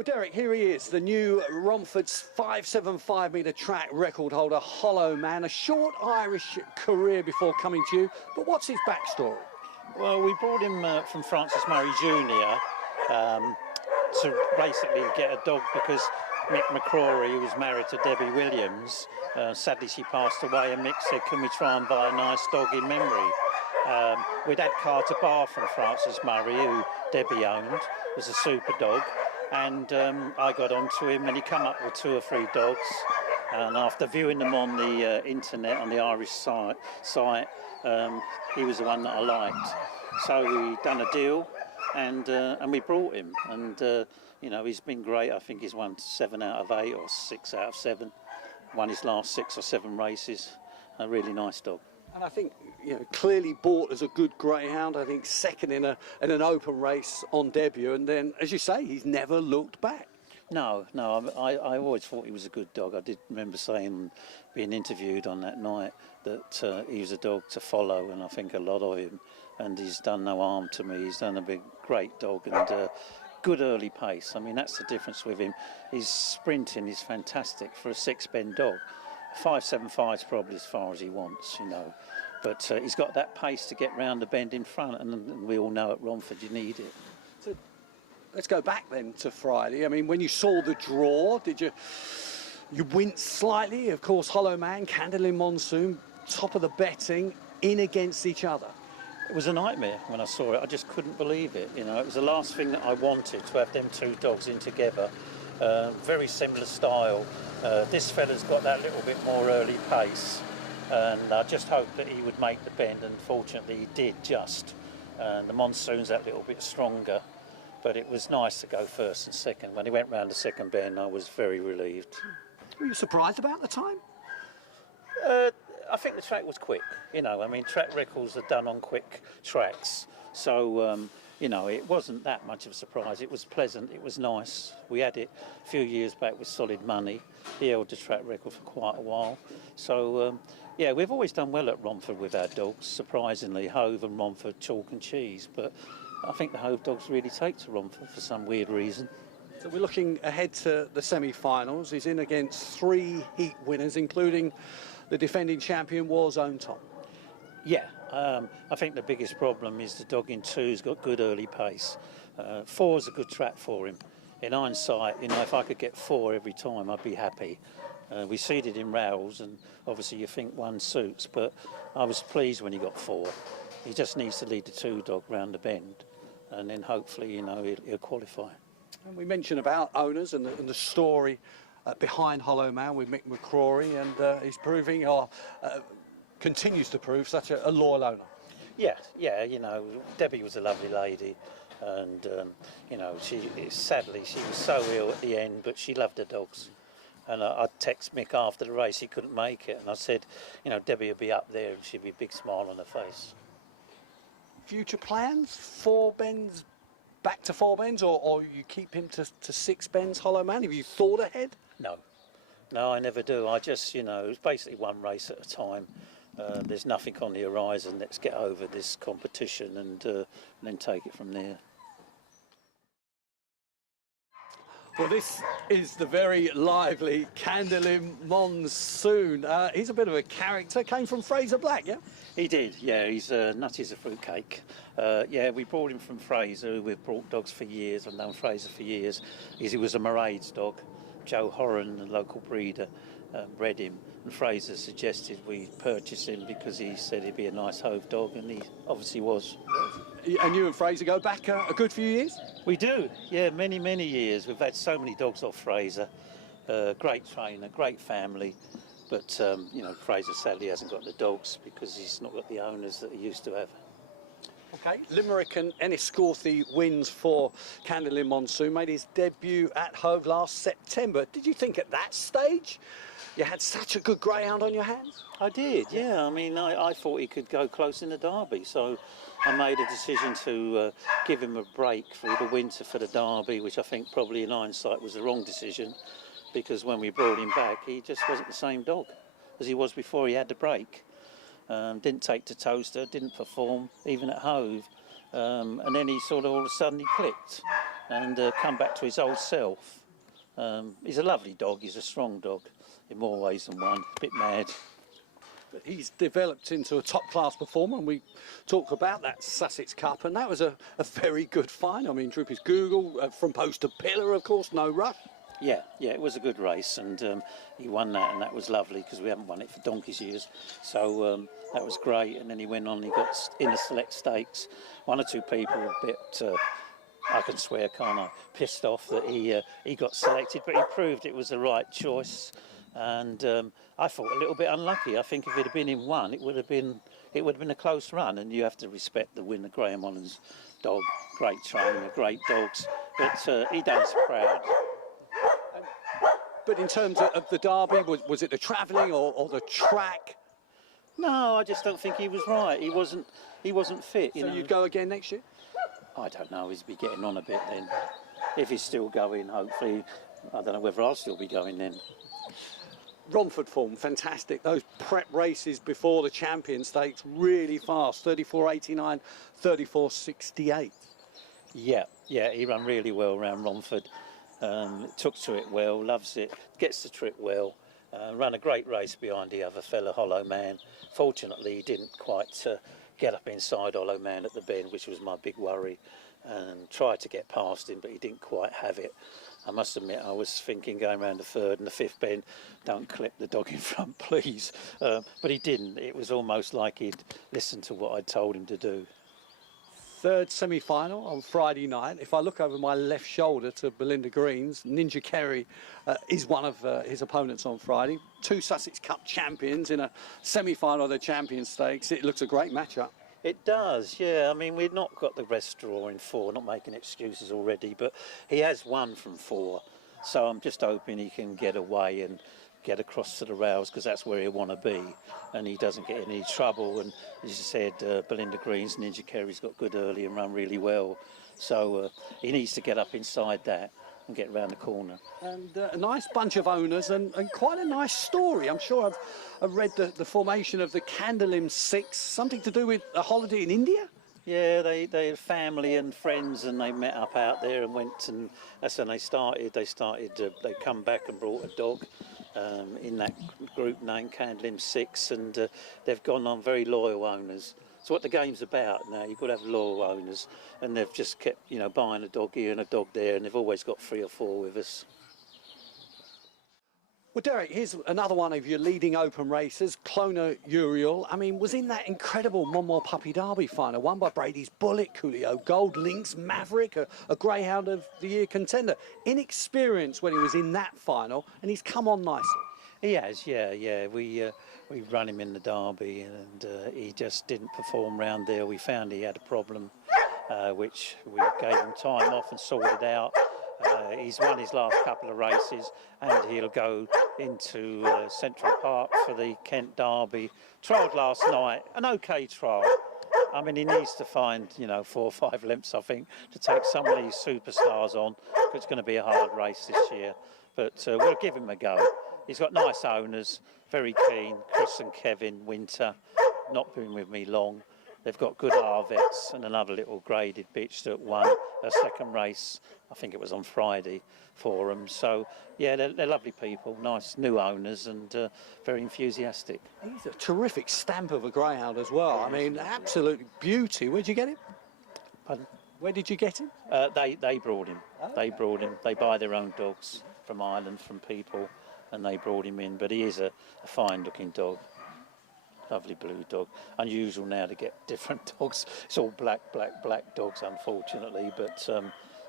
Well, Derek, here he is, the new Romford's 575-metre track record holder, Hollow Man. A short Irish career before coming to you, but what's his backstory? Well, we brought him from Francis Murray Jr. To basically get a dog because Mick McCrory, who was married to Debbie Williams, sadly she passed away, and Mick said, can we try and buy a nice dog in memory? We'd had Carter Bar from Francis Murray, who Debbie owned, was a super dog, and I got onto him and he come up with 2 or 3 dogs, and after viewing them on the internet, on the Irish site, he was the one that I liked. So we done a deal and we brought him, and you know, he's been great. I think he's won 7 out of 8 or 6 out of 7, won his last 6 or 7 races. A really nice dog. And I think, you know, clearly bought as a good greyhound. I think second in an open race on debut, and then, as you say, he's never looked back. No, I always thought he was a good dog. I did remember saying, being interviewed on that night, that he was a dog to follow, and I think a lot of him. And he's done no harm to me. He's done a great dog, and good early pace. I mean, that's the difference with him. His sprinting is fantastic for a 6-bend dog. 5.75 is probably as far as he wants, you know. But he's got that pace to get round the bend in front, and we all know at Romford you need it. So let's go back then to Friday. I mean, when you saw the draw, did you wince slightly? Of course, Hollow Man, Candolim Monsoon, top of the betting, in against each other. It was a nightmare when I saw it. I just couldn't believe it. You know, it was the last thing that I wanted, to have them 2 dogs in together. Very similar style. This fella's got that little bit more early pace, and I just hoped that he would make the bend, and fortunately he did just. The Monsoon's that little bit stronger, but it was nice to go first and second. When he went round the second bend, I was very relieved. Were you surprised about the time? I think the track was quick. You know, I mean, track records are done on quick tracks, so you know, it wasn't that much of a surprise. It was pleasant, it was nice. We had it a few years back with Solid Money. He held the track record for quite a while. So, yeah, we've always done well at Romford with our dogs, surprisingly. Hove and Romford, chalk and cheese. But I think the Hove dogs really take to Romford for some weird reason. So we're looking ahead to the semi-finals. He's in against 3 heat winners, including the defending champion, Warzone Tom. Yeah, I think the biggest problem is the dog in 2's got good early pace. 4's a good track for him. In hindsight, you know, if I could get 4 every time, I'd be happy. We seeded in rails, and obviously you think 1 suits, but I was pleased when he got 4. He just needs to lead the 2 dog round the bend, and then hopefully, you know, he'll qualify. And we mentioned about owners and the story behind Hollow Man with Mick McCrory, and he's proving, continues to prove, such a loyal owner. Yeah, you know, Debbie was a lovely lady, and you know, sadly she was so ill at the end, but she loved her dogs. And I text Mick after the race, he couldn't make it, and I said, you know, Debbie would be up there and she'd be a big smile on her face. Future plans? 4 bends, back to 4 bends, or you keep him to 6 bends, Hollow Man? Have you thought ahead? No, I never do. I just, you know, it's basically 1 race at a time. There's nothing on the horizon. Let's get over this competition and then take it from there. Well, this is the very lively Candolim Monsoon. He's a bit of a character. Came from Fraser Black, yeah? He did, yeah. He's nutty as a fruitcake. Yeah, we brought him from Fraser. We've brought dogs for years. I've known Fraser for years. He was a Maraid's dog. Joe Horan, the local breeder, bred him, and Fraser suggested we purchase him because he said he'd be a nice Hove dog, and he obviously was. And you and Fraser go back a good few years? We do, yeah, many years. We've had so many dogs off Fraser. Great trainer, great family, but you know, Fraser sadly hasn't got the dogs because he's not got the owners that he used to have. Okay, Limerick and Enniscorthy wins for Candolim Monsoon. Made his debut at Hove last September. Did you think at that stage you had such a good greyhound on your hands? I did, yeah. I mean, I thought he could go close in the Derby, so I made a decision to give him a break through the winter for the Derby, which I think probably in hindsight was the wrong decision, because when we brought him back, he just wasn't the same dog as he was before he had the break. Didn't take to Toaster, didn't perform, even at Hove. And then he sort of all of a sudden he clicked. and come back to his old self. He's a lovely dog, he's a strong dog in more ways than one, a bit mad. But he's developed into a top-class performer, and we talk about that Sussex Cup, and that was a very good find. I mean, Droopy's Google, from post to pillar, of course, no rush. Yeah, it was a good race, and he won that, and that was lovely because we haven't won it for donkey's years. So that was great, and then he went on, he got in the select stakes. One or two people a bit, I can swear, can't I, pissed off that he got selected, but he proved it was the right choice. And I thought a little bit unlucky. I think if it had been in one, it would have been a close run, and you have to respect the winner, Graham Holland's dog. Great trainer, great dogs, but he done us proud. But in terms of the derby, was it the travelling or the track? No, I just don't think he was right. He wasn't fit. So you'd go again next year? I don't know. He'd be getting on a bit then. If he's still going, hopefully, I don't know whether I'll still be going then. Romford form, fantastic. Those prep races before the Champion Stakes, really fast. 34.89, 34.68. Yeah, he ran really well around Romford. Took to it well, loves it, gets the trip well. Ran a great race behind the other fella, Hollow Man. Fortunately, he didn't quite get up inside Hollow Man at the bend, which was my big worry. And tried to get past him, but he didn't quite have it. I must admit, I was thinking going around the third and the fifth bend, don't clip the dog in front, please. But he didn't. It was almost like he'd listened to what I told him to do. Third semi-final on Friday night. If I look over my left shoulder to Belinda Green's, Ninja Kerry is one of his opponents on Friday. Two Sussex Cup champions in a semi-final of the Champion Stakes. It looks a great matchup. It does, yeah. I mean, we've not got the best draw in 4, not making excuses already, but he has won from 4. So I'm just hoping he can get away and get across to the rails, because that's where he'll want to be, and he doesn't get in any trouble. And as you said, Belinda Green's Ninja Kerry's got good early and run really well. So he needs to get up inside that and get round the corner. And a nice bunch of owners and quite a nice story. I'm sure I've read the formation of the Candolim 6, something to do with a holiday in India? Yeah, they had family and friends, and they met up out there and went, and that's when they started. They come back and brought a dog in that group named Candolim 6, and they've gone on very loyal owners. So what the game's about now, you've got to have loyal owners, and they've just kept, buying a dog here and a dog there, and they've always got 3 or 4 with us. Well, Derek, here's another one of your leading open racers, Clona Uriel. I mean, was in that incredible Monmore Puppy Derby final, won by Brady's Bullet, Coolio Gold, Lynx, Maverick, a Greyhound of the Year contender. Inexperienced when he was in that final, and he's come on nicely. He has, yeah. We run him in the Derby, and he just didn't perform round there. We found he had a problem, which we gave him time off and sorted out. He's won his last couple of races, and he'll go into Central Park for the Kent Derby. Trialled last night, an OK trial. I mean, he needs to find, 4 or 5 lengths, I think, to take some of these superstars on. It's going to be a hard race this year, but we'll give him a go. He's got nice owners, very keen. Chris and Kevin Winter, not been with me long. They've got good Arvets and another little graded bitch that won a second race. I think it was on Friday for them. So, yeah, they're lovely people, nice new owners, and very enthusiastic. He's a terrific stamp of a greyhound as well. I mean, absolute beauty. Where'd you get him? Pardon? Where did you get him? They brought him. Oh, they brought him. They buy their own dogs from Ireland, from people, and they brought him in. But he is a fine-looking dog. Lovely blue dog. Unusual now to get different dogs. It's all black dogs, unfortunately. But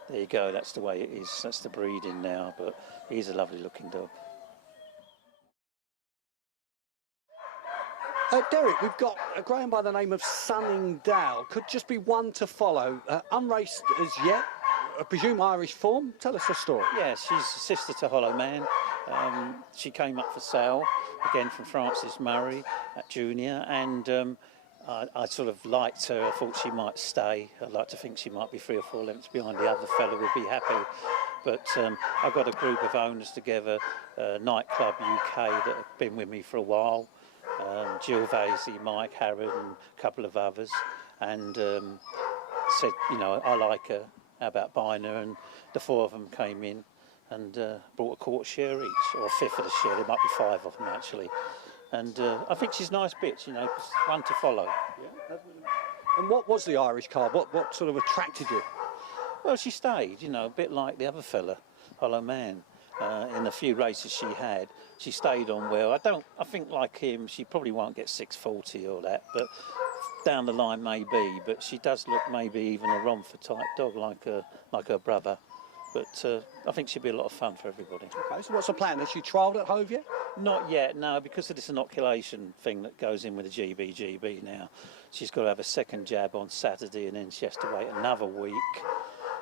there you go. That's the way it is. That's the breeding now. But he's a lovely looking dog. Derek, we've got a greyhound by the name of Sunningdale. Could just be one to follow. Unraced as yet. I presume Irish form. Tell us the story. Yeah, she's sister to Hollow Man. She came up for sale again from Francis Murray at Junior, and I sort of liked her. I thought she might stay. I'd like to think she might be 3 or 4 lengths behind the other fella, would be happy. But I've got a group of owners together, Nightclub UK, that have been with me for a while. Jill Vasey, Mike Harrod, and a couple of others, and said, I like her, how about buying her? And the 4 of them came in and brought a quarter share each, or a fifth of the share. There might be 5 of them actually. And I think she's a nice bitch, you know, one to follow. Yeah. And what was the Irish card? What sort of attracted you? Well, she stayed, you know, a bit like the other fella, Hollow Man. In the few races she had, she stayed on well. I think like him, she probably won't get 640 or that, but down the line maybe. But she does look maybe even a Romford type dog like her brother. But I think she'd be a lot of fun for everybody. Okay, so what's the plan? Has she trialled at Hove yet? Not yet, no, because of this inoculation thing that goes in with the GBGB now. She's got to have a second jab on Saturday and then she has to wait another week.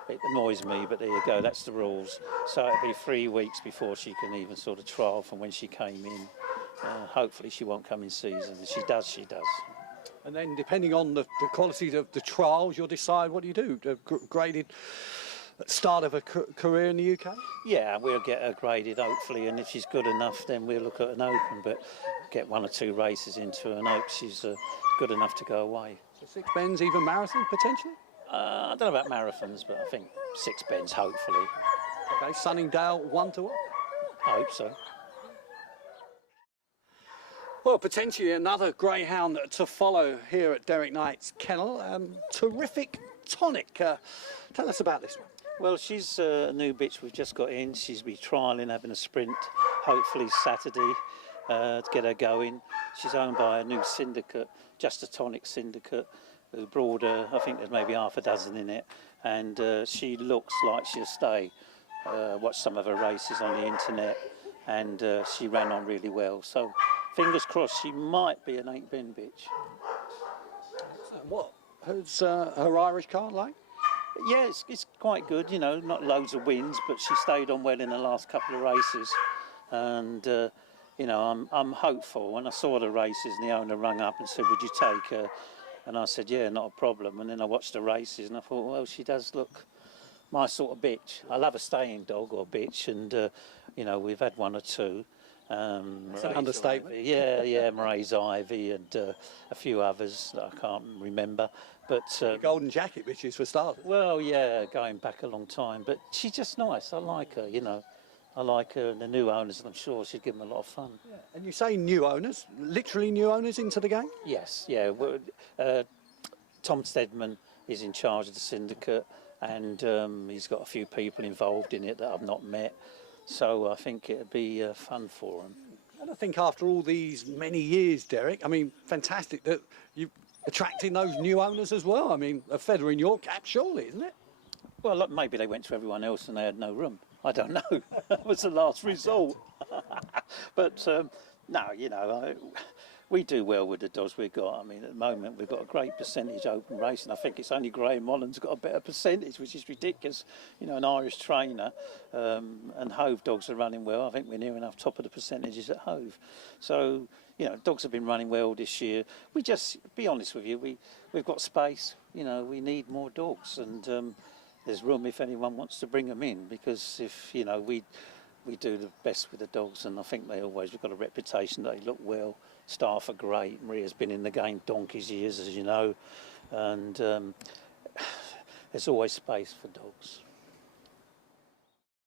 It annoys me, but there you go, that's the rules. So it'll be 3 weeks before she can even sort of trial from when she came in. Hopefully she won't come in season. If she does, she does. And then depending on the quality of the trials, you'll decide what you do. Graded start of a career in the UK? Yeah, we'll get her graded hopefully, and if she's good enough then we'll look at an Open, but get 1 or 2 races into an Open, she's good enough to go away. So 6 bends, even marathon potentially? I don't know about marathons, but I think 6 bends hopefully. Okay, Sunningdale 1 to 1? I hope so. Well, potentially another greyhound to follow here at Derek Knight's kennel. Terrific Tonic. Tell us about this one. Well, she's a new bitch we've just got in. She's been trialling, having a sprint, hopefully Saturday, to get her going. She's owned by a new syndicate, just a Tonic syndicate, who brought her, I think there's maybe half a dozen in it, and she looks like she'll stay. Watched some of her races on the internet, and she ran on really well. So, fingers crossed, she might be an 8-bend bitch. What? Who's her Irish card like? Yeah, it's quite good, you know, not loads of wins, but she stayed on well in the last couple of races. And, you know, I'm hopeful. When I saw the races and the owner rang up and said, would you take her? And I said, yeah, not a problem. And then I watched the races and I thought, well, she does look my sort of bitch. I love a staying dog or bitch, and, you know, we've had 1 or 2. That's an understatement. Ivy. Yeah, Murray's Ivy and a few others that I can't remember. But the Golden Jacket, which is for starters. Well, yeah, going back a long time. But she's just nice. I like her, you know. I like her and the new owners, and I'm sure she'd give them a lot of fun. Yeah. And you say new owners, literally new owners into the game? Yes, yeah. Tom Stedman is in charge of the syndicate, and he's got a few people involved in it that I've not met. So I think it'd be fun for him. And I think after all these many years, Derek, I mean, fantastic that you're attracting those new owners as well. I mean, a feather in your cap, surely, isn't it? Well, look, maybe they went to everyone else and they had no room. I don't know. That was the last resort. But no, you know, we do well with the dogs we've got. I mean, at the moment, we've got a great percentage open racing. I think it's only Graham Holland's got a better percentage, which is ridiculous. You know, an Irish trainer, and Hove dogs are running well. I think we're near enough top of the percentages at Hove. So, you know, dogs have been running well this year. We just, be honest with you, we've got space. You know, we need more dogs, and there's room if anyone wants to bring them in, because if, you know, we do the best with the dogs, and I think we've got a reputation that they look well. Staff are great. Maria's been in the game donkey's years, as you know, and there's always space for dogs.